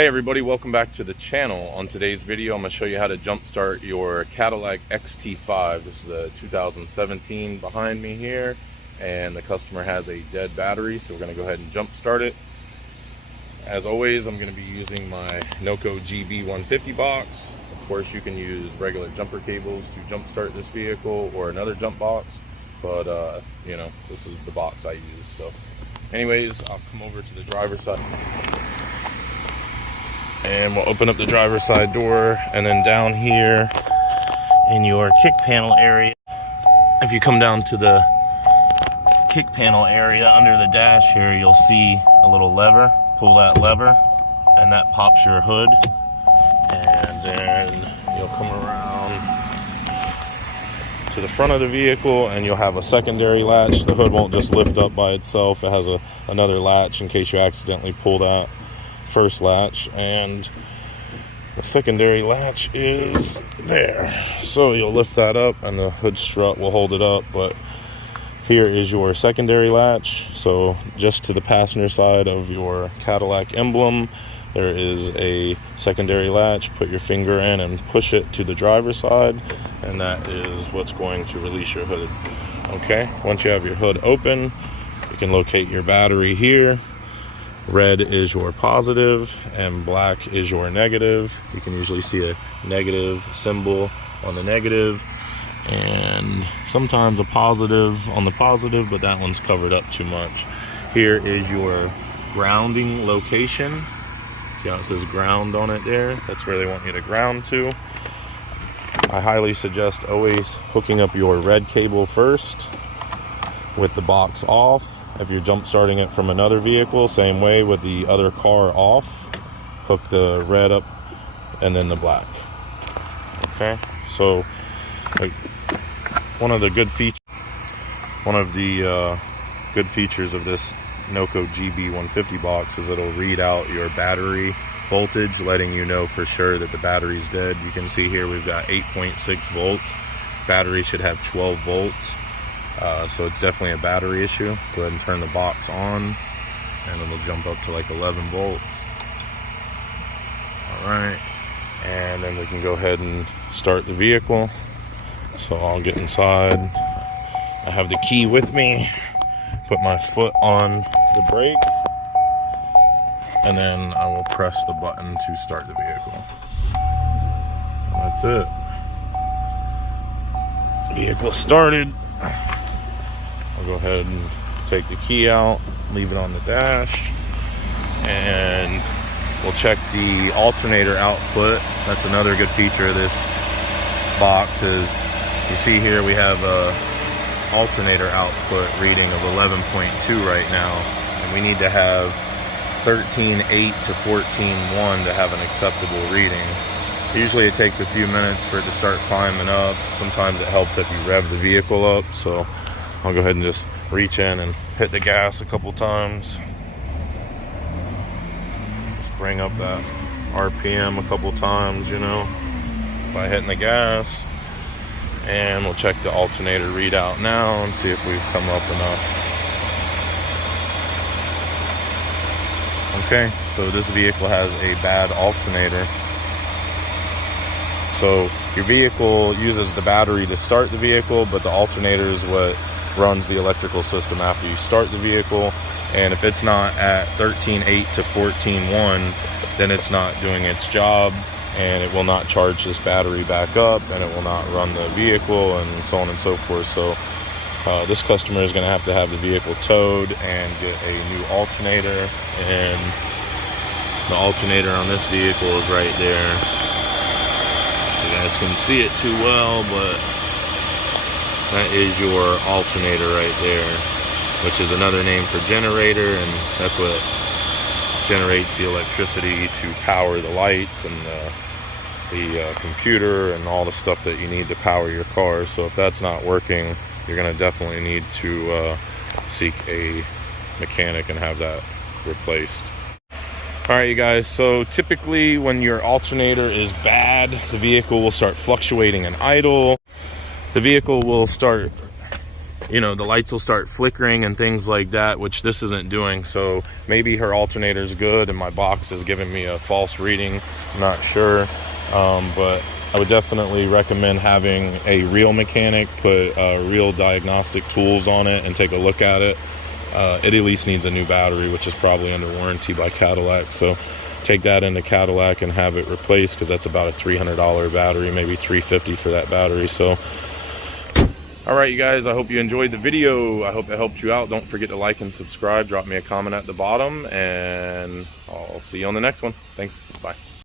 Hey everybody, welcome back to the channel. On today's video, I'm going to show you how to jumpstart your Cadillac XT5. This is the 2017 behind me here, and the customer has a dead battery, so we're going to go ahead and jumpstart it. As always, I'm going to be using my Noco GB150 box. Of course, you can use regular jumper cables to jumpstart this vehicle or another jump box, but you know, this is the box I use. So anyways, I'll come over to the driver's side. And we'll open up the driver's side door, and then down here in your kick panel area, if you come down to the kick panel area under the dash here, you'll see a little lever. Pull that lever and that pops your hood, and then you'll come around to the front of the vehicle and you'll have a secondary latch. The hood won't just lift up by itself. It has another latch in case you accidentally pull that first latch, and the secondary latch is there, so you'll lift that up and the hood strut will hold it up. But here is your secondary latch. So just to the passenger side of your Cadillac emblem, there is a secondary latch. Put your finger in and push it to the driver's side, and that is what's going to release your hood. Okay, once you have your hood open, you can locate your battery here. Red is your positive and black is your negative. You can usually see a negative symbol on the negative and sometimes a positive on the positive, but that one's covered up too much. Here is your grounding location. See how it says ground on it there? That's where they want you to ground to. I highly suggest always hooking up your red cable first with the box off. If you're jump starting it from another vehicle, same way with the other car off. Hook the red up and then the black. Okay, so like one of the good features of this Noco GB150 box is it'll read out your battery voltage, letting you know for sure that the battery's dead. You can see here we've got 8.6 volts. Battery should have 12 volts. So it's definitely a battery issue. Go ahead and turn the box on and it'll jump up to like 11 volts. Alright, and then we can go ahead and start the vehicle. So I'll get inside. I have the key with me. Put my foot on the brake, and then I will press the button to start the vehicle. That's it. Vehicle started. I'll go ahead and take the key out, leave it on the dash, and we'll check the alternator output. That's another good feature of this box is you see here we have a alternator output reading of 11.2 right now, and we need to have 13.8 to 14.1 to have an acceptable reading. Usually it takes a few minutes for it to start climbing up. Sometimes it helps if you rev the vehicle up, so I'll go ahead and just reach in and hit the gas a couple times. Just bring up that RPM a couple times, you know, by hitting the gas. And we'll check the alternator readout now and see if we've come up enough. Okay, so this vehicle has a bad alternator. So your vehicle uses the battery to start the vehicle, but the alternator is what runs the electrical system after you start the vehicle. And if it's not at 13.8 to 14.1, then it's not doing its job, and it will not charge this battery back up, and it will not run the vehicle, and so on and so forth. So this customer is going to have the vehicle towed and get a new alternator, and the alternator on this vehicle is right there. You guys can see it too well, but that is your alternator right there, which is another name for generator, and that's what generates the electricity to power the lights and the computer and all the stuff that you need to power your car. So if that's not working, you're going to definitely need to seek a mechanic and have that replaced. Alright you guys, so typically when your alternator is bad, the vehicle will start fluctuating and idle. The vehicle will start you know, the lights will start flickering and things like that, which this isn't doing. So maybe her alternator is good and my box is giving me a false reading. I'm not sure, but I would definitely recommend having a real mechanic put real diagnostic tools on it and take a look at it. It at least needs a new battery, which is probably under warranty by Cadillac. So take that into Cadillac and have it replaced, because that's about a $300 battery, maybe $350 for that battery. So all right, you guys, I hope you enjoyed the video. I hope it helped you out. Don't forget to like and subscribe. Drop me a comment at the bottom, and I'll see you on the next one. Thanks. Bye.